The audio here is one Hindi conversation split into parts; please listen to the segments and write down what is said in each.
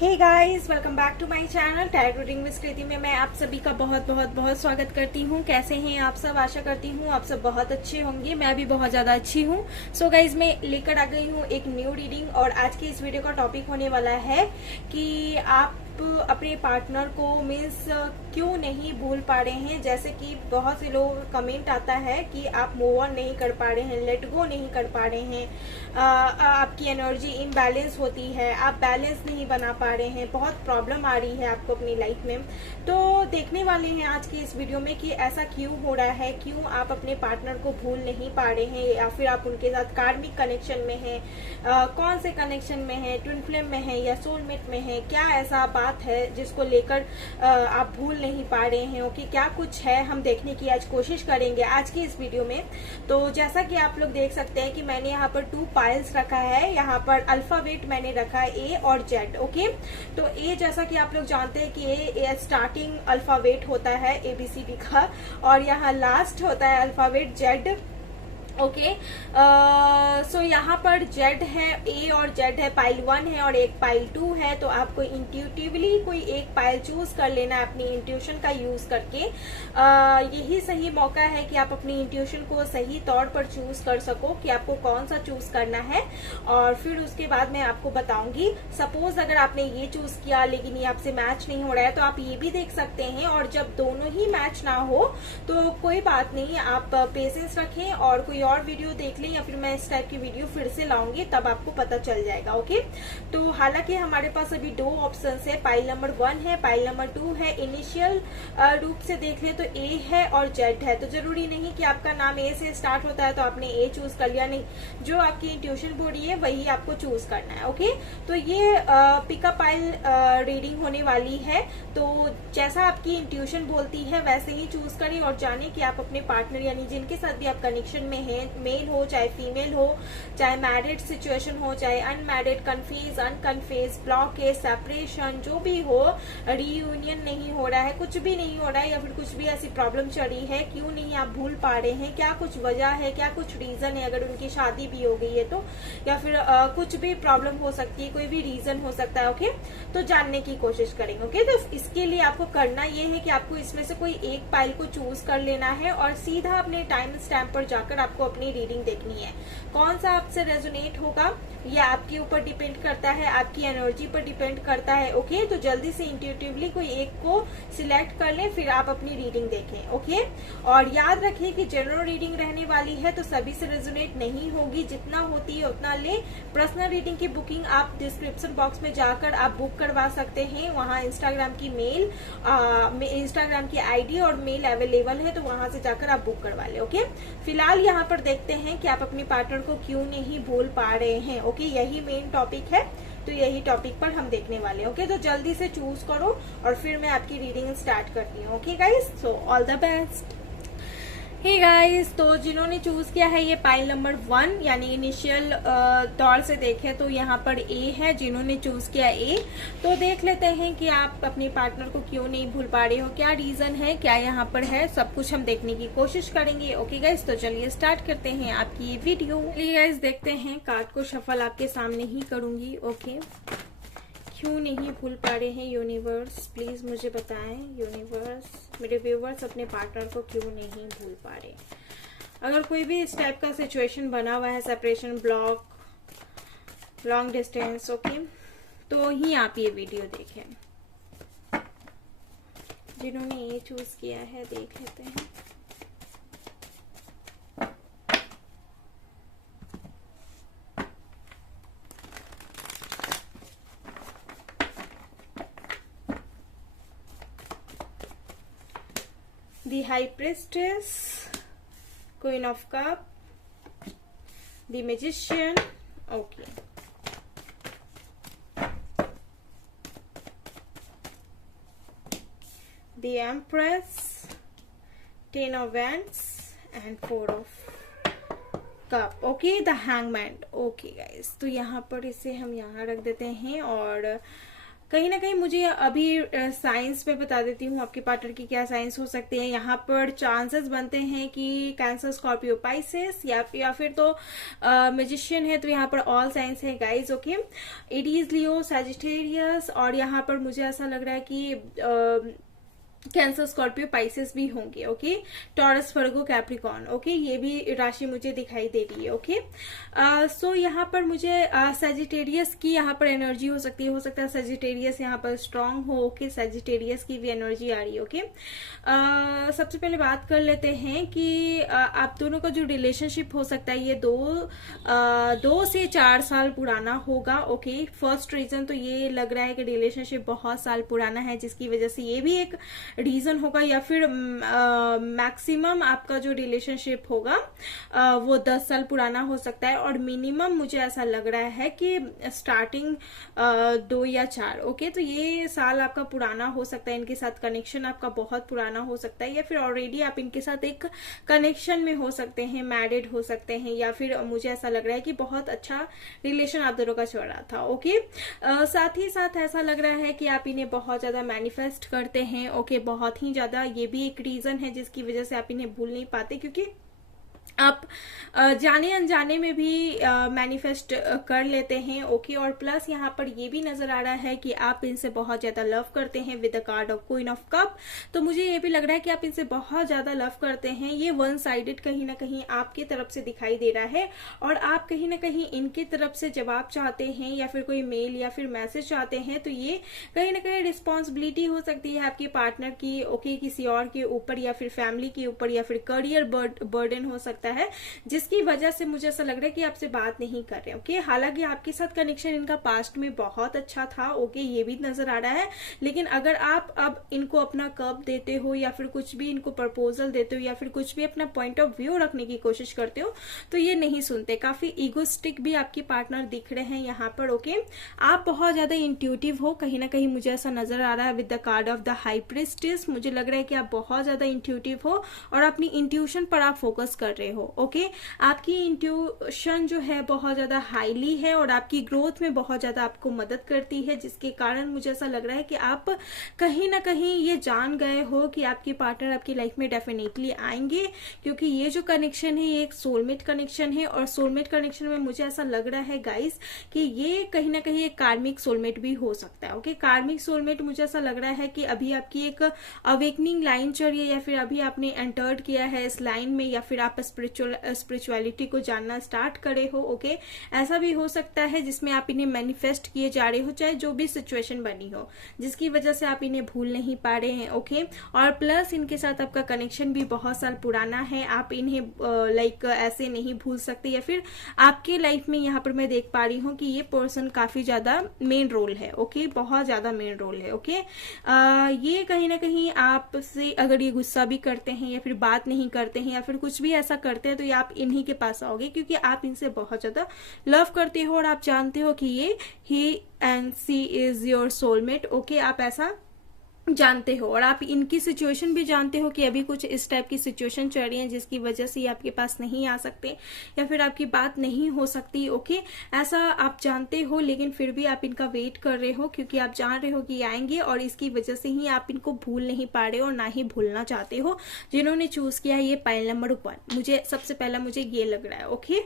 Hey guys, welcome back to my channel tarot reading with Kriti में मैं आप सभी का बहुत बहुत बहुत स्वागत करती हूँ। कैसे हैं आप सब? आशा करती हूँ आप सब बहुत अच्छे होंगे। मैं भी बहुत ज्यादा अच्छी हूँ। सो गाइस, मैं लेकर आ गई हूँ एक न्यू रीडिंग और आज की इस वीडियो का टॉपिक होने वाला है कि आप अपने पार्टनर को मीन्स क्यों नहीं भूल पा रहे हैं। जैसे कि बहुत से लोग कमेंट आता है कि आप मूव ऑन नहीं कर पा रहे हैं, लेट गो नहीं कर पा रहे हैं, आपकी एनर्जी इम्बैलेंस होती है, आप बैलेंस नहीं बना पा रहे हैं, बहुत प्रॉब्लम आ रही है आपको अपनी लाइफ में। तो देखने वाले हैं आज की इस वीडियो में कि ऐसा क्यों हो रहा है, क्यों आप अपने पार्टनर को भूल नहीं पा रहे हैं या फिर आप उनके साथ कार्मिक कनेक्शन में हैं, कौन से कनेक्शन में है, ट्विन फ्लेम में है या सोलमेट में है, क्या ऐसा बात है जिसको लेकर आप भूल नहीं पा रहे हैं। ओके, क्या कुछ है हम देखने की आज कोशिश करेंगे आज की इस वीडियो में। तो जैसा कि आप लोग देख सकते हैं कि मैंने यहाँ पर 2 पाइल्स रखा है, यहाँ पर अल्फाबेट मैंने रखा है ए और जेड। ओके, तो ए जैसा कि आप लोग जानते हैं कि ए स्टार्टिंग अल्फाबेट होता है ABCD का और यहाँ लास्ट होता है अल्फाबेट जेड। ओके, सो यहाँ पर जेड है, ए और जेड है, पाइल 1 है और एक पाइल 2 है। तो आपको इंट्यूटिवली कोई एक पाइल चूज कर लेना है अपनी इंट्यूशन का यूज करके। यही सही मौका है कि आप अपनी इंट्यूशन को सही तौर पर चूज कर सको कि आपको कौन सा चूज करना है और फिर उसके बाद मैं आपको बताऊंगी। सपोज अगर आपने ये चूज किया लेकिन ये आपसे मैच नहीं हो रहा है तो आप ये भी देख सकते हैं, और जब दोनों ही मैच ना हो तो कोई बात नहीं, आप पेशेंस रखें और कोई और वीडियो देख लें या फिर मैं इस टाइप की वीडियो फिर से लाऊंगी, तब आपको पता चल जाएगा। ओके, तो हालांकि हमारे पास अभी 2 ऑप्शंस है, पाइल नंबर 1 है, पाइल नंबर 2 है। इनिशियल रूप से देख लें तो ए है और जेड है। तो जरूरी नहीं कि आपका नाम ए से स्टार्ट होता है तो आपने ए चूज कर लिया, नहीं, जो आपकी इंट्यूशन बोल रही है वही आपको चूज करना है। ओके, तो ये पिकअप पाइल रीडिंग होने वाली है। तो जैसा आपकी इंट्यूशन बोलती है वैसे ही चूज करें और जाने कि आप अपने पार्टनर यानी जिनके साथ भी आप कनेक्शन में हैं, मेल हो चाहे फीमेल हो, चाहे मैरिड सिचुएशन हो चाहे अनमैरिड, कन्फ्यूज अनकन्फ्यूज, ब्लॉकेज, सेपरेशन, जो भी हो, रीयूनियन नहीं हो रहा है, कुछ भी नहीं हो रहा है या फिर कुछ भी ऐसी प्रॉब्लम चल रही है, क्यों नहीं आप भूल पा रहे हैं, क्या कुछ वजह है, क्या कुछ रीजन है, अगर उनकी शादी भी हो गई है तो, या फिर कुछ भी प्रॉब्लम हो सकती है, कोई भी रीजन हो सकता है। ओके, तो जानने की कोशिश करेंगे। ओके, तो इसके लिए आपको करना ये है कि आपको इसमें से कोई एक पाइल को चूज कर लेना है और सीधा अपने टाइम स्टैम्प पर जाकर आपको अपनी रीडिंग देखनी है। कौन सा आपसे रेजोनेट होगा ये आपके ऊपर डिपेंड करता है, आपकी एनर्जी पर डिपेंड करता है। ओके, तो जल्दी से इंट्यूटिवली कोई एक को सिलेक्ट कर लें, फिर आप अपनी रीडिंग देखें। ओके, और याद रखिए कि जनरल रीडिंग रहने वाली है तो सभी से रेजोनेट नहीं होगी, जितना होती है उतना ले। पर्सनल रीडिंग की बुकिंग आप डिस्क्रिप्शन बॉक्स में जाकर आप बुक करवा सकते हैं। वहाँ इंस्टाग्राम की इंस्टाग्राम की ID और मेल अवेलेबल है, तो वहां से जाकर आप बुक करवा ले। ओके, फिलहाल यहाँ पर देखते हैं कि आप अपने पार्टनर को क्यों नहीं भूल पा रहे हैं। ओके, यही मेन टॉपिक है, तो यही टॉपिक पर हम देखने वाले हैं। ओके, तो जल्दी से चूज करो और फिर मैं आपकी रीडिंग स्टार्ट करती हूँ। Okay guys, so all the best. Hey guys, तो जिन्होंने चूज किया है ये पाइल नंबर 1 यानी इनिशियल तौर से देखें तो यहाँ पर ए है। जिन्होंने चूज किया ए, तो देख लेते हैं कि आप अपने पार्टनर को क्यों नहीं भूल पा रहे हो, क्या रीजन है, क्या यहाँ पर है, सब कुछ हम देखने की कोशिश करेंगे। ओके गाइस, तो चलिए स्टार्ट करते हैं आपकी ये वीडियो। चलिए गाइस, देखते हैं, कार्ड को शफल आपके सामने ही करूंगी। ओके, क्यों नहीं भूल पा रहे हैं यूनिवर्स, प्लीज मुझे बताएं यूनिवर्स, मेरे व्यूवर्स अपने पार्टनर को क्यों नहीं भूल पा रहे। अगर कोई भी इस टाइप का सिचुएशन बना हुआ है, separation, block, long distance, okay, तो ही आप ये वीडियो देखें। जिन्होंने ये चूज किया है देख लेते हैं। The High Priestess, Queen of Cup, The Magician, okay, The Empress, Ten of Wands and 4 of Cup, okay, The Hangman। okay guys, तो यहाँ पर इसे हम यहाँ रख देते हैं और कहीं ना कहीं मुझे अभी साइंस पे बता देती हूँ आपके पार्टनर की क्या साइंस हो सकते हैं। यहाँ पर चांसेस बनते हैं कि कैंसर, स्कॉर्पियो, पाइसेस या फिर तो मैजिशियन है, तो यहाँ पर ऑल साइंस है गाइज। ओके, एरीज, लियो, सैजिटेरियस, और यहाँ पर मुझे ऐसा लग रहा है कि कैंसर, स्कॉर्पियो, पाइसेस भी होंगे। Okay, taurus, Virgo, Capricorn. Okay, ये भी राशि मुझे दिखाई दे रही है। ओके, सो यहाँ पर मुझे सैजिटेरियस की यहाँ पर एनर्जी हो सकती है। हो सकता है सैजिटेरियस यहाँ पर स्ट्रांग हो। ओके, सैजिटेरियस की भी एनर्जी आ रही है। ओके, सबसे पहले बात कर लेते हैं कि आप दोनों का जो रिलेशनशिप हो सकता है ये 2 से 4 साल पुराना होगा। ओके, फर्स्ट रीजन तो ये लग रहा है कि रिलेशनशिप बहुत साल पुराना है, जिसकी वजह से ये भी एक रीजन होगा। या फिर मैक्सिमम आपका जो रिलेशनशिप होगा वो 10 साल पुराना हो सकता है, और मिनिमम मुझे ऐसा लग रहा है कि स्टार्टिंग 2 या 4। ओके, तो ये साल आपका पुराना हो सकता है, इनके साथ कनेक्शन आपका बहुत पुराना हो सकता है, या फिर ऑलरेडी आप इनके साथ एक कनेक्शन में हो सकते हैं, मैरिड हो सकते हैं, या फिर मुझे ऐसा लग रहा है कि बहुत अच्छा रिलेशन आप दोनों का चल रहा था। ओके, साथ ही साथ ऐसा लग रहा है कि आप इन्हें बहुत ज्यादा मैनिफेस्ट करते हैं। ओके, बहुत ही ज्यादा, ये भी एक रीजन है जिसकी वजह से आप इन्हें भूल नहीं पाते, क्योंकि आप जाने अनजाने में भी मैनिफेस्ट कर लेते हैं। ओके, और प्लस यहाँ पर ये भी नजर आ रहा है कि आप इनसे बहुत ज्यादा लव करते हैं with the card of queen of cup. तो मुझे ये भी लग रहा है कि आप इनसे बहुत ज्यादा लव करते हैं। ये वन साइडेड कहीं ना कहीं आपकी तरफ से दिखाई दे रहा है, और आप कहीं ना कहीं इनकी तरफ से जवाब चाहते हैं, या फिर कोई मेल या फिर मैसेज चाहते हैं। तो ये कहीं ना कहीं रिस्पॉन्सिबिलिटी हो सकती है आपके पार्टनर की। ओके, किसी और के ऊपर, या फिर फैमिली के ऊपर, या फिर करियर बर्डन हो सकता है, जिसकी वजह से मुझे ऐसा लग रहा है कि आपसे बात नहीं कर रहे। ओके, हालांकि आपके साथ कनेक्शन इनका पास्ट में बहुत अच्छा था। ओके, ये भी नजर आ रहा है, लेकिन अगर आप अब इनको अपना कप देते हो, या फिर कुछ भी इनको प्रपोजल देते हो, या फिर कुछ भी अपना पॉइंट ऑफ व्यू रखने की कोशिश करते हो, तो ये नहीं सुनते। काफी ईगोस्टिक भी आपके पार्टनर दिख रहे हैं यहाँ पर। ओके, आप बहुत ज्यादा इंट्यूटिव हो, कहीं ना कहीं मुझे ऐसा नजर आ रहा है with the card of the high priestess. मुझे लग रहा है कि आप बहुत ज्यादा इंट्यूटिव हो, और अपनी इंट्यूशन पर आप फोकस कर रहे हो। ओके, आपकी इंट्यूशन जो है बहुत ज्यादा हाईली है, और आपकी ग्रोथ में बहुत ज्यादा आपको मदद करती है, जिसके कारण मुझे ऐसा लग रहा है कि आप कहीं ना कहीं ये जान गए हो कि आपके पार्टनर आपकी लाइफ में डेफिनेटली आएंगे, क्योंकि ये जो कनेक्शन है ये एक सोलमेट कनेक्शन है, और सोलमेट कनेक्शन में मुझे ऐसा लग रहा है गाइस कि ये कहीं ना कहीं एक कार्मिक सोलमेट भी हो सकता है। ओके, कार्मिक सोलमेट मुझे ऐसा लग रहा है कि अभी आपकी एक अवेकनिंग लाइन चल रही है, या फिर अभी आपने एंटर्ड किया है इस लाइन में, या फिर आप स्पिरिचुअलिटी को जानना स्टार्ट करे हो। ओके, ऐसा भी हो सकता है जिसमें आप इन्हें मैनिफेस्ट किए जा रहे हो, चाहे जो भी सिचुएशन बनी हो, जिसकी वजह से आप इन्हें भूल नहीं पा रहे हैं। ओके, और प्लस इनके साथ आपका कनेक्शन भी बहुत साल पुराना है, आप इन्हें लाइक ऐसे नहीं भूल सकते, या फिर आपके लाइफ में यहाँ पर मैं देख पा रही हूँ कि ये पर्सन काफी ज्यादा मेन रोल है। ओके, बहुत ज्यादा मेन रोल है। ओके, ये कहीं ना कहीं आपसे अगर ये गुस्सा भी करते हैं, या फिर बात नहीं करते हैं, या फिर कुछ भी ऐसा करते हैं, तो ये आप इन्हीं के पास आओगे, क्योंकि आप इनसे बहुत ज्यादा लव करते हो, और आप जानते हो कि ये he and she is your soulmate. Okay, आप ऐसा जानते हो, और आप इनकी सिचुएशन भी जानते हो कि अभी कुछ इस टाइप की सिचुएशन चल रही है, जिसकी वजह से ये आपके पास नहीं आ सकते, या फिर आपकी बात नहीं हो सकती। ओके, ऐसा आप जानते हो, लेकिन फिर भी आप इनका वेट कर रहे हो, क्योंकि आप जान रहे हो कि आएंगे, और इसकी वजह से ही आप इनको भूल नहीं पा रहे हो, और ना ही भूलना चाहते हो। जिन्होंने चूज किया ये पाइल नंबर 1, मुझे सबसे पहला मुझे ये लग रहा है। ओके,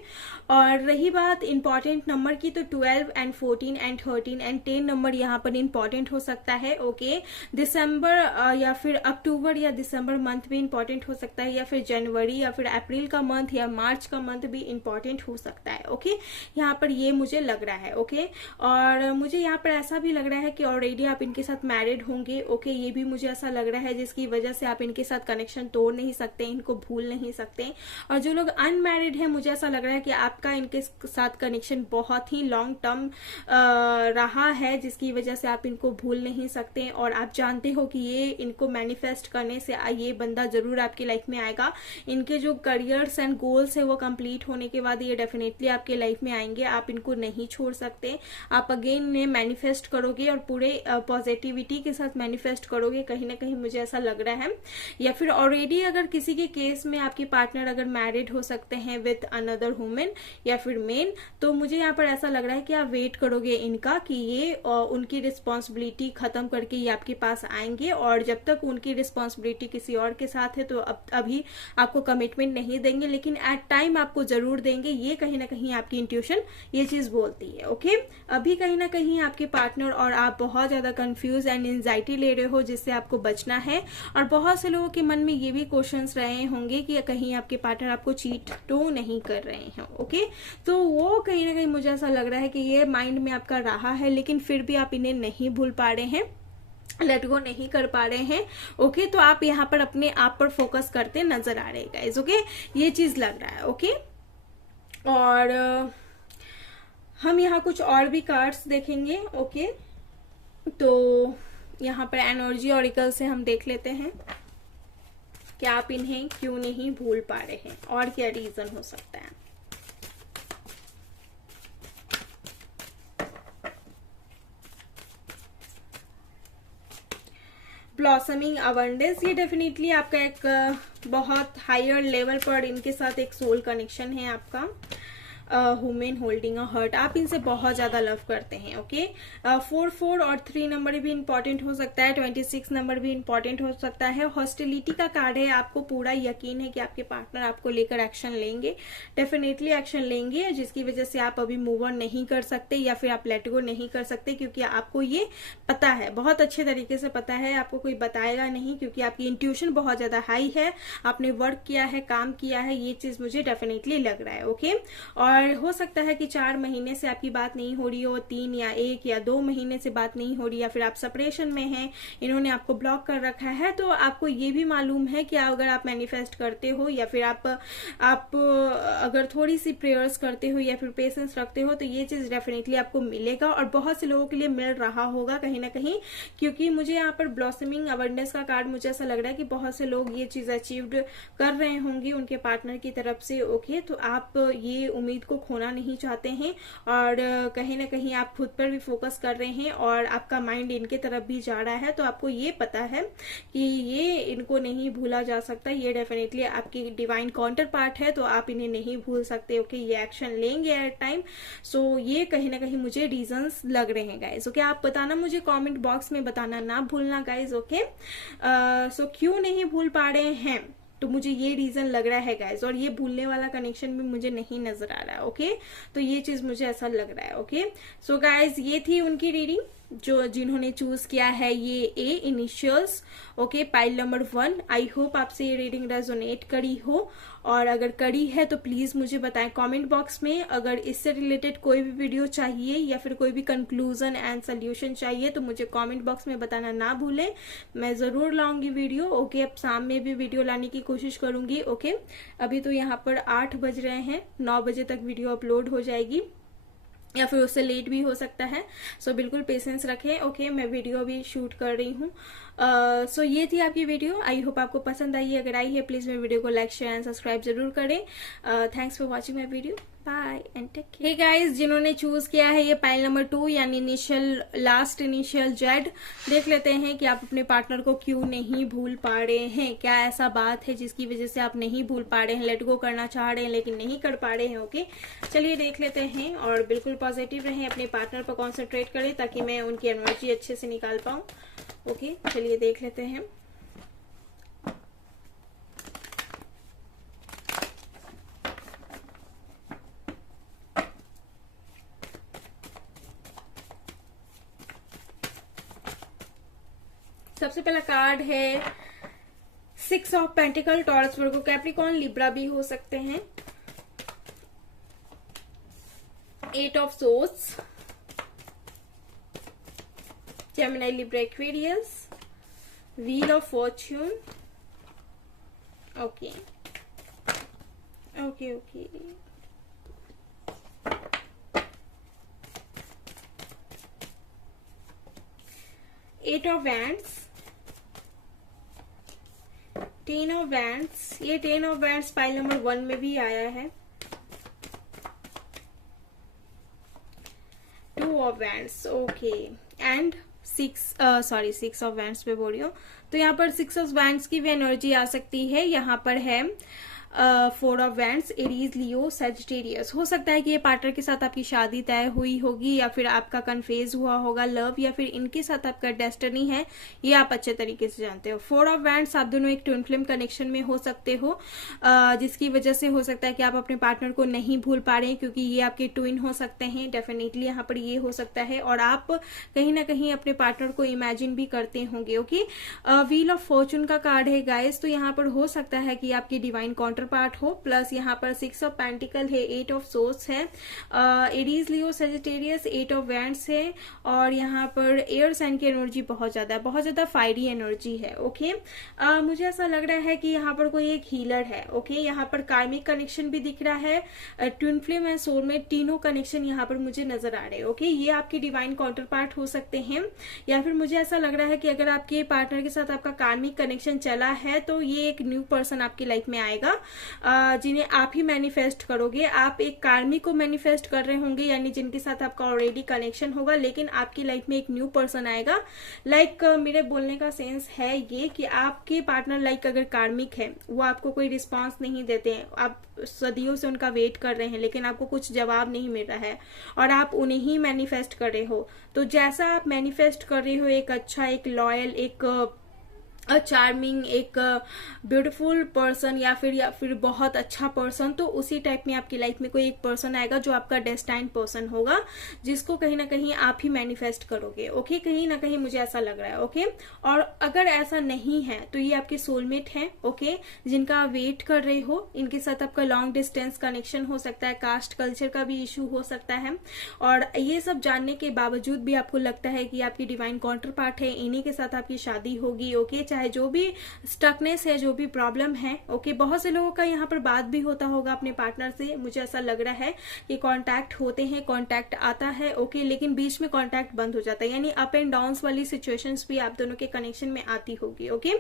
और रही बात इंपॉर्टेंट नंबर की, तो 12 एंड 14 एंड 13 एंड 10 नंबर यहाँ पर इंपॉर्टेंट हो सकता है। ओके, दिसंबर या फिर अक्टूबर या दिसंबर मंथ भी इंपॉर्टेंट हो सकता है, या फिर जनवरी या फिर अप्रैल का मंथ या मार्च का मंथ भी इंपॉर्टेंट हो सकता है। ओके, यहाँ पर ये मुझे लग रहा है। ओके, और मुझे यहाँ पर ऐसा भी लग रहा है कि ऑलरेडी आप इनके साथ मैरिड होंगे। ओके, ये भी मुझे ऐसा लग रहा है, जिसकी वजह से आप इनके साथ कनेक्शन तोड़ नहीं सकते, इनको भूल नहीं सकते। और जो लोग अनमैरिड है, मुझे ऐसा लग रहा है कि आपका इनके साथ कनेक्शन बहुत ही लॉन्ग टर्म रहा है, जिसकी वजह से आप इनको भूल नहीं सकते, और आप जान जानते हो कि ये इनको मैनिफेस्ट करने से ये बंदा जरूर आपकी लाइफ में आएगा, इनके जो करियर्स एंड गोल्स है वो कंप्लीट होने के बाद ये डेफिनेटली आपके लाइफ में आएंगे, आप इनको नहीं छोड़ सकते। आप अगेन ने मैनिफेस्ट करोगे और पूरे पॉजिटिविटी के साथ मैनिफेस्ट करोगे, कहीं ना कहीं मुझे ऐसा लग रहा है। या फिर ऑलरेडी अगर किसी के केस में आपके पार्टनर अगर मैरिड हो सकते हैं विथ अनदर वुमेन या फिर मेन, तो मुझे यहाँ पर ऐसा लग रहा है कि आप वेट करोगे इनका कि ये उनकी रिस्पॉन्सिबिलिटी खत्म करके ये आपके पास आएंगे, और जब तक उनकी रिस्पॉन्सिबिलिटी किसी और के साथ है तो अभी आपको कमिटमेंट नहीं देंगे, लेकिन एट टाइम आपको जरूर देंगे। ये कहीं ना कहीं आपकी इंट्यूशन ये चीज बोलती है। ओके, अभी कहीं ना कहीं आपके पार्टनर और आप बहुत ज्यादा कंफ्यूज एंड एंजाइटी ले रहे हो, जिससे आपको बचना है। और बहुत से लोगों के मन में ये भी क्वेश्चंस रहे होंगे कि कहीं आपके पार्टनर आपको चीट तो नहीं कर रहे हैं। ओके, तो वो कहीं ना कहीं मुझे ऐसा लग रहा है कि ये माइंड में आपका रहा है, लेकिन फिर भी आप इन्हें नहीं भूल पा रहे हैं, लेट गो नहीं कर पा रहे हैं। ओके, तो आप यहाँ पर अपने आप पर फोकस करते नजर आ रहे हैं गाइस। ओके, ये चीज लग रहा है। ओके, और हम यहाँ कुछ और भी कार्ड्स देखेंगे। ओके, तो यहाँ पर एनर्जी ऑरिकल से हम देख लेते हैं कि आप इन्हें क्यों नहीं भूल पा रहे हैं और क्या रीजन हो सकता है। ब्लॉसमिंग अबंडेंस, ये डेफिनेटली आपका एक बहुत हायर लेवल पर इनके साथ एक सोल कनेक्शन है आपका। वुमेन होल्डिंग अ हर्ट, आप इनसे बहुत ज्यादा लव करते हैं। ओके, 4 और 3 नंबर भी इंपॉर्टेंट हो सकता है, 26 नंबर भी इंपॉर्टेंट हो सकता है। हॉस्टिलिटी का कार्ड है, आपको पूरा यकीन है कि आपके पार्टनर आपको लेकर एक्शन लेंगे, डेफिनेटली एक्शन लेंगे, जिसकी वजह से आप अभी मूव ऑन नहीं कर सकते या फिर आप लेट गो नहीं कर सकते, क्योंकि आपको ये पता है, बहुत अच्छे तरीके से पता है, आपको कोई बताएगा नहीं, क्योंकि आपकी इंट्यूशन बहुत ज्यादा हाई है, आपने वर्क किया है, काम किया है, ये चीज मुझे डेफिनेटली लग रहा है। ओके, और हो सकता है कि 4 महीने से आपकी बात नहीं हो रही हो, 3 या 1 या 2 महीने से बात नहीं हो रही, या फिर आप सेपरेशन में हैं, इन्होंने आपको ब्लॉक कर रखा है, तो आपको ये भी मालूम है कि अगर आप मैनिफेस्ट करते हो या फिर आप अगर थोड़ी सी प्रेयर्स करते हो या फिर पेशेंस रखते हो, तो ये चीज डेफिनेटली आपको मिलेगा, और बहुत से लोगों के लिए मिल रहा होगा कहीं ना कहीं, क्योंकि मुझे यहाँ पर ब्लॉसमिंग अवेयरनेस का कार्ड मुझे ऐसा लग रहा है कि बहुत से लोग ये चीज अचीव्ड कर रहे होंगे उनके पार्टनर की तरफ से। ओके, तो आप ये उम्मीद को खोना नहीं चाहते हैं, और कहीं ना कहीं आप खुद पर भी फोकस कर रहे हैं, और आपका माइंड इनके तरफ भी जा रहा है, तो आपको ये पता है कि ये इनको नहीं भूला जा सकता, ये डेफिनेटली आपकी डिवाइन काउंटर पार्ट है, तो आप इन्हें नहीं भूल सकते। ओके, ये एक्शन लेंगे एट टाइम। सो ये कहीं ना कहीं मुझे रीजंस लग रहे हैं गाइज। ओके, आप बताना, मुझे कमेंट बॉक्स में बताना ना भूलना गाइज। ओके, सो क्यों नहीं भूल पा रहे हैं, तो मुझे ये रीजन लग रहा है गाइज, और ये भूलने वाला कनेक्शन भी मुझे नहीं नजर आ रहा है। ओके, तो ये चीज मुझे ऐसा लग रहा है। ओके, सो गाइज ये थी उनकी रीडिंग, जो जिन्होंने चूज किया है ये A initials. Okay, pile number 1। I hope आपसे ये रीडिंग रेजोनेट करी हो, और अगर करी है तो प्लीज मुझे बताएं कमेंट बॉक्स में। अगर इससे रिलेटेड कोई भी वीडियो चाहिए या फिर कोई भी कंक्लूजन एंड सोल्यूशन चाहिए तो मुझे कमेंट बॉक्स में बताना ना भूलें, मैं जरूर लाऊंगी वीडियो। ओके, अब शाम में भी वीडियो लाने की कोशिश करूंगी। ओके, अभी तो यहाँ पर 8 बज रहे हैं, 9 बजे तक वीडियो अपलोड हो जाएगी, या फिर उससे लेट भी हो सकता है। सो बिल्कुल पेशेंस रखें। ओके, मैं वीडियो भी शूट कर रही हूँ। सो ये थी आपकी वीडियो, आई होप आपको पसंद आई है। अगर आई है प्लीज मेरे वीडियो को लाइक शेयर एंड सब्सक्राइब जरूर करें। Thanks for watching my video, bye and take care. Hey guys, जिन्होंने चूज किया है ये पाइल नंबर 2 यानी इनिशियल लास्ट इनिशियल जेड, देख लेते हैं कि आप अपने पार्टनर को क्यों नहीं भूल पा रहे हैं, क्या ऐसा बात है जिसकी वजह से आप नहीं भूल पा रहे हैं, लेट गो करना चाह रहे हैं लेकिन नहीं कर पा रहे हैं। ओके, चलिए देख लेते हैं, और बिल्कुल पॉजिटिव रहें, अपने पार्टनर पर कॉन्सेंट्रेट करें ताकि मैं उनकी एनर्जी अच्छे से निकाल पाऊं। ओके, चलिए देख लेते हैं। सबसे पहला कार्ड है 6 of pentacle, Taurus, Virgo, Capricorn, Libra भी हो सकते हैं। 8 of swords, Gemini, Libra, Aquarius, wheel of fortune. Okay okay okay, 8 of wands, ten of wands, ये ten of wands pile number 1 में भी आया है। Two of wands, okay, and six of wands पे बोल रही हूँ। तो यहाँ पर 6 ऑफ वैंड्स की भी एनर्जी आ सकती है। यहाँ पर है 4 of wands, Aries, Leo, Sagittarius. हो सकता है कि ये पार्टनर के साथ आपकी शादी तय हुई होगी, या फिर आपका कन्फेज हुआ होगा लव, या फिर इनके साथ आपका डेस्टिनी है, ये आप अच्छे तरीके से जानते हो। 4 ऑफ वैंड्स, आप दोनों एक ट्विन फ्लेम कनेक्शन में हो सकते हो, जिसकी वजह से हो सकता है कि आप अपने पार्टनर को नहीं भूल पा रहे हैं, क्योंकि ये आपके ट्विन हो सकते हैं। डेफिनेटली यहाँ पर ये हो सकता है, और आप कहीं ना कहीं अपने पार्टनर को इमेजिन भी करते होंगे। ओके, व्हील ऑफ फॉर्चून का कार्ड है गाइस, तो यहाँ पर हो सकता है कि आपकी डिवाइन काउंटर पार्ट हो, प्लस यहाँ पर 6 ऑफ पेंटिकल है, 8 ऑफ सोर्स है, Aries, Leo, Sagittarius, 8 of wands है, और यहाँ पर एयर साइन की एनर्जी बहुत ज्यादा फायरी एनर्जी है। ओके, मुझे ऐसा लग रहा है कि यहाँ पर कोई एक हीलर है। ओके, यहाँ पर कार्मिक कनेक्शन भी दिख रहा है, ट्विन फ्लेम एंड सोलमेट, तीनों कनेक्शन यहाँ पर मुझे नजर आ रहे हैं। ओके, ये आपके डिवाइन काउंटर पार्ट हो सकते हैं, या फिर मुझे ऐसा लग रहा है कि अगर आपके पार्टनर के साथ आपका कार्मिक कनेक्शन चला है, तो ये एक न्यू पर्सन आपकी लाइफ में आएगा, जिन्हें आप ही मैनिफेस्ट करोगे। आप एक कार्मिक को मैनिफेस्ट कर रहे होंगे, यानी जिनके साथ आपका ऑलरेडी कनेक्शन होगा, लेकिन आपकी लाइफ में एक न्यू पर्सन आएगा। मेरे बोलने का सेंस है ये कि आपके पार्टनर अगर कार्मिक है, वो आपको कोई रिस्पांस नहीं देते हैं, आप सदियों से उनका वेट कर रहे हैं, लेकिन आपको कुछ जवाब नहीं मिल रहा है, और आप उन्हें ही मैनिफेस्ट कर रहे हो। तो जैसा आप मैनिफेस्ट कर रहे हो, एक अच्छा, एक लॉयल, एक चार्मिंग, एक ब्यूटीफुल पर्सन, या फिर बहुत अच्छा पर्सन, तो उसी टाइप में आपकी लाइफ में कोई एक पर्सन आएगा जो आपका डेस्टाइन्ड पर्सन होगा, जिसको कहीं ना कहीं आप ही मैनिफेस्ट करोगे। ओके, कहीं ना कहीं मुझे ऐसा लग रहा है। ओके, और अगर ऐसा नहीं है तो ये आपके सोलमेट हैं। ओके, जिनका आप वेट कर रहे हो, इनके साथ आपका लॉन्ग डिस्टेंस कनेक्शन हो सकता है, कास्ट कल्चर का भी इशू हो सकता है, और ये सब जानने के बावजूद भी आपको लगता है कि आपकी डिवाइन काउंटर पार्ट है, इन्हीं के साथ आपकी शादी होगी। ओके, चाहे जो भी स्टकनेस है, जो भी प्रॉब्लम है। ओके, बहुत से लोगों का यहाँ पर बात भी होता होगा अपने पार्टनर से, मुझे ऐसा लग रहा है कि कांटेक्ट होते हैं, कांटेक्ट आता है। ओके, लेकिन बीच में कांटेक्ट बंद हो जाता है, यानी अप एंड डाउन वाली सिचुएशंस भी आप दोनों के कनेक्शन में आती होगी। ओके,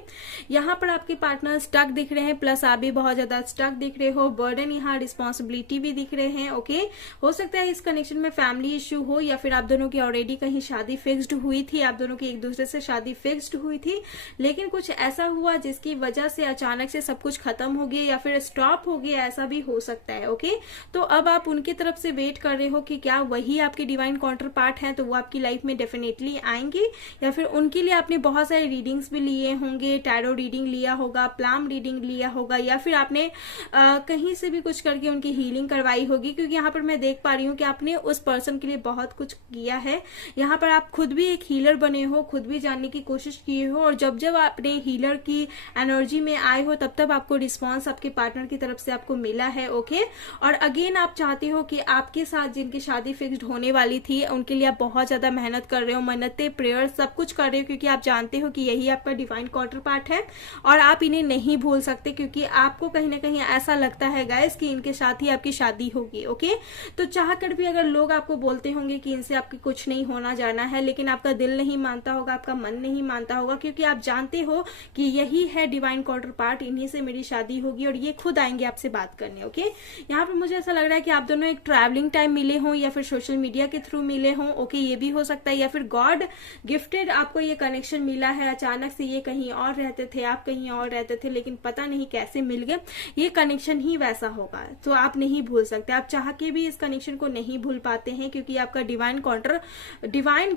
यहाँ पर आपके पार्टनर स्टक दिख रहे हैं, प्लस आप भी बहुत ज्यादा स्टक दिख रहे हो, बर्डन, यहाँ रिस्पॉन्सिबिलिटी भी दिख रहे हैं। ओके, हो सकता है इस कनेक्शन में फैमिली इश्यू हो, या फिर आप दोनों की ऑलरेडी कहीं शादी फिक्स्ड हुई थी, आप दोनों की एक दूसरे से शादी फिक्स्ड हुई थी, लेकिन कुछ ऐसा हुआ जिसकी वजह से अचानक से सब कुछ खत्म हो गया, या फिर स्टॉप हो गया, ऐसा भी हो सकता है। ओके, तो अब आप उनकी तरफ से वेट कर रहे हो कि क्या वही आपके डिवाइन काउंटर पार्ट है, तो वो आपकी लाइफ में डेफिनेटली आएंगे, या फिर उनके लिए आपने बहुत सारे रीडिंग्स भी लिए होंगे, टैरो रीडिंग लिया होगा, प्लाम रीडिंग लिया होगा, या फिर आपने कहीं से भी कुछ करके उनकी हीलिंग करवाई होगी, क्योंकि यहाँ पर मैं देख पा रही हूँ कि आपने उस पर्सन के लिए बहुत कुछ किया है। यहाँ पर आप खुद भी एक हीलर बने हो, खुद भी जानने की कोशिश किए हो, और जब जब आपने हीलर की एनर्जी में आए हो, तब तब आपको रिस्पांस आपके पार्टनर की तरफ से आपको मिला है। ओके, और अगेन आप चाहते हो कि आपके साथ जिनकी शादी फिक्स्ड होने वाली थी, उनके लिए आप बहुत ज्यादा मेहनत कर रहे हो, मन्नतें, प्रेयर सब कुछ कर रहे हो, क्योंकि आप जानते हो कि यही आपका डिवाइन काउंटर पार्ट है, और आप इन्हें नहीं भूल सकते, क्योंकि आपको कहीं ना कहीं ऐसा लगता है गाइस कि इनके साथ ही आपकी शादी होगी। ओके, तो चाहकर भी अगर लोग आपको बोलते होंगे कि इनसे आपकी कुछ नहीं होना जाना है, लेकिन आपका दिल नहीं मानता होगा, आपका मन नहीं मानता होगा, क्योंकि आप जानते हो कि यही है डिवाइन काउंटर पार्ट, इन्हीं से मेरी शादी होगी, और ये खुद आएंगे आपसे बात करने। ओके, यहाँ पर मुझे ऐसा लग रहा है कि आप दोनों एक ट्रैवलिंग टाइम मिले हों, या फिर सोशल मीडिया के थ्रू मिले हों। ओके, ये भी हो सकता है, या फिर गॉड गिफ्टेड आपको ये कनेक्शन मिला है, अचानक से ये कहीं और रहते थे, आप कहीं और रहते थे, लेकिन पता नहीं कैसे मिल गए, ये कनेक्शन ही वैसा होगा, तो आप नहीं भूल सकते, आप चाह के भी इस कनेक्शन को नहीं भूल पाते हैं, क्योंकि आपका डिवाइन काउंटर, डिवाइन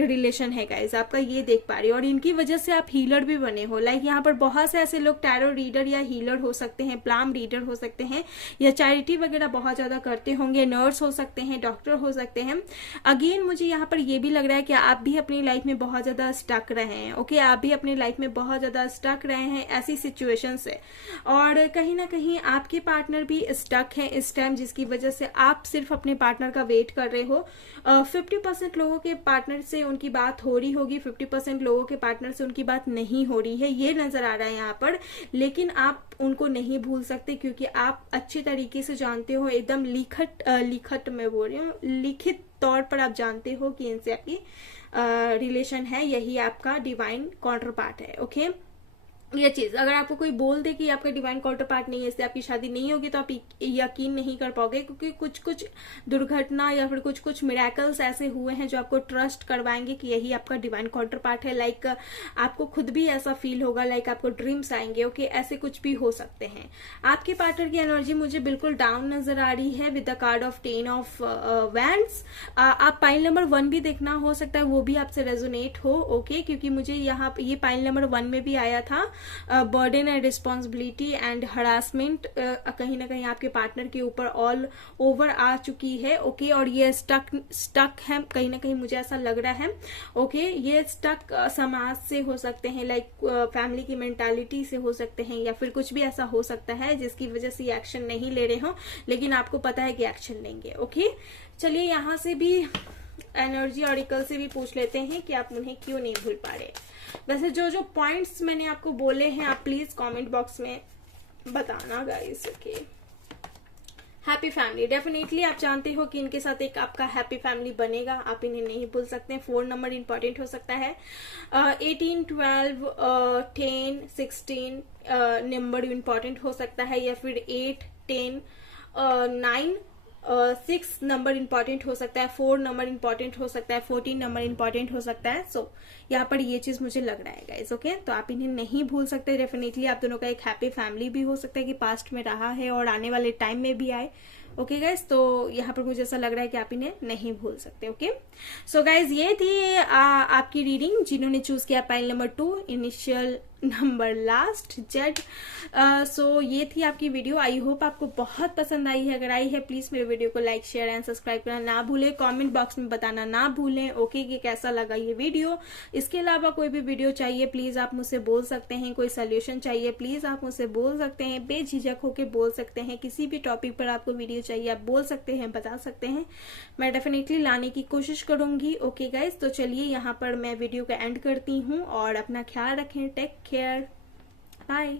रिलेशन है गाइस आपका, ये देख पा रही हो, और इनकी वजह से आप हीलर भी बने हो। यहाँ पर बहुत से ऐसे लोग टैरो रीडर या हीलर हो सकते हैं, प्लाम रीडर हो सकते हैं, या चैरिटी वगैरह बहुत ज्यादा करते होंगे, नर्स हो सकते हैं, डॉक्टर हो सकते हैं। अगेन मुझे यहाँ पर ये भी लग रहा है कि आप भी अपनी लाइफ में बहुत ज्यादा स्टक रहे हैं। ओके, आप भी अपनी लाइफ में बहुत ज्यादा स्टक रहे हैं ऐसी सिचुएशन से, और कहीं ना कहीं आपके पार्टनर भी स्टक है इस टाइम, जिसकी वजह से आप सिर्फ अपने पार्टनर का वेट कर रहे हो। 50% लोगों के पार्टनर से उनकी बात हो रही होगी, 50% लोगों के पार्टनर से उनकी बात नहीं हो रही है, ये नजर आ रहा है यहाँ पर, लेकिन आप उनको नहीं भूल सकते, क्योंकि आप अच्छे तरीके से जानते हो, एकदम लिखित में बोल रही हूँ, लिखित तौर पर आप जानते हो कि इनसे आपकी रिलेशन है, यही आपका डिवाइन काउंटर पार्ट है। ओके, ये चीज अगर आपको कोई बोल दे कि आपका डिवाइन काउंटर पार्ट नहीं है, इससे आपकी शादी नहीं होगी, तो आप यकीन नहीं कर पाओगे, क्योंकि कुछ कुछ दुर्घटना या फिर कुछ कुछ मिरेकल्स ऐसे हुए हैं जो आपको ट्रस्ट करवाएंगे कि यही आपका डिवाइन काउंटर पार्ट है। लाइक आपको खुद भी ऐसा फील होगा, लाइक आपको ड्रीम्स आएंगे। ओके, ऐसे कुछ भी हो सकते हैं। आपके पार्टनर की एनर्जी मुझे बिल्कुल डाउन नजर आ रही है with the card of 10 of wands. आप पाइल नंबर 1 भी देखना, हो सकता है वो भी आपसे रेजोनेट हो। ओके, क्योंकि मुझे यहाँ ये पाइल नंबर 1 में भी आया था burden and responsibility and harassment कहीं ना कहीं आपके पार्टनर के ऊपर ऑल ओवर आ चुकी है। ओके, और ये स्टक है कहीं ना कहीं, मुझे ऐसा लग रहा है। ओके, ये स्टक समाज से हो सकते हैं, लाइक फैमिली की मेंटालिटी से हो सकते हैं, या फिर कुछ भी ऐसा हो सकता है जिसकी वजह से एक्शन नहीं ले रहे हो, लेकिन आपको पता है कि एक्शन लेंगे। ओके, चलिए यहाँ से भी एनर्जी ऑरिकल से भी पूछ लेते हैं कि आप उन्हें क्यों नहीं भूल पा रहे। वैसे जो जो पॉइंट्स मैंने आपको बोले हैं आप प्लीज कमेंट बॉक्स में बताना guys. Okay, happy family, definitely आप जानते हो कि इनके साथ एक आपका हैप्पी फैमिली बनेगा, आप इन्हें नहीं भूल सकते। 4 नंबर इंपॉर्टेंट हो सकता है, 18, 12, 10, 16 नंबर इंपॉर्टेंट हो सकता है, या फिर 8, 10, 9, 6 नंबर इंपॉर्टेंट हो सकता है, 4 नंबर इंपॉर्टेंट हो सकता है, 14 नंबर इंपॉर्टेंट हो सकता है। सो यहाँ पर ये चीज मुझे लग रहा है गाइस। ओके, तो आप इन्हें नहीं भूल सकते। डेफिनेटली आप दोनों का एक हैप्पी फैमिली भी हो सकता है कि पास्ट में रहा है और आने वाले टाइम में भी आए। ओके गाइज, तो यहाँ पर मुझे ऐसा लग रहा है कि आप इन्हें नहीं भूल सकते। ओके, सो गाइज ये थी आपकी रीडिंग। जिन्होंने चूज किया pile number 2, initial number last Z. So ये थी आपकी वीडियो। आई होप आपको बहुत पसंद आई है। अगर आई है प्लीज मेरे वीडियो को लाइक, शेयर एंड सब्सक्राइब करना ना भूलें। कमेंट बॉक्स में बताना ना भूलें ओके कि कैसा लगा ये वीडियो। इसके अलावा कोई भी वीडियो चाहिए प्लीज आप मुझसे बोल सकते हैं। कोई सोल्यूशन चाहिए प्लीज आप मुझसे बोल सकते हैं, बेझिझक होकर बोल सकते हैं। किसी भी टॉपिक पर आपको वीडियो चाहिए आप बोल सकते हैं, बता सकते हैं, मैं डेफिनेटली लाने की कोशिश करूंगी। ओके गाइज, तो चलिए यहाँ पर मैं वीडियो का एंड करती हूँ और अपना ख्याल रखें। Take care, bye.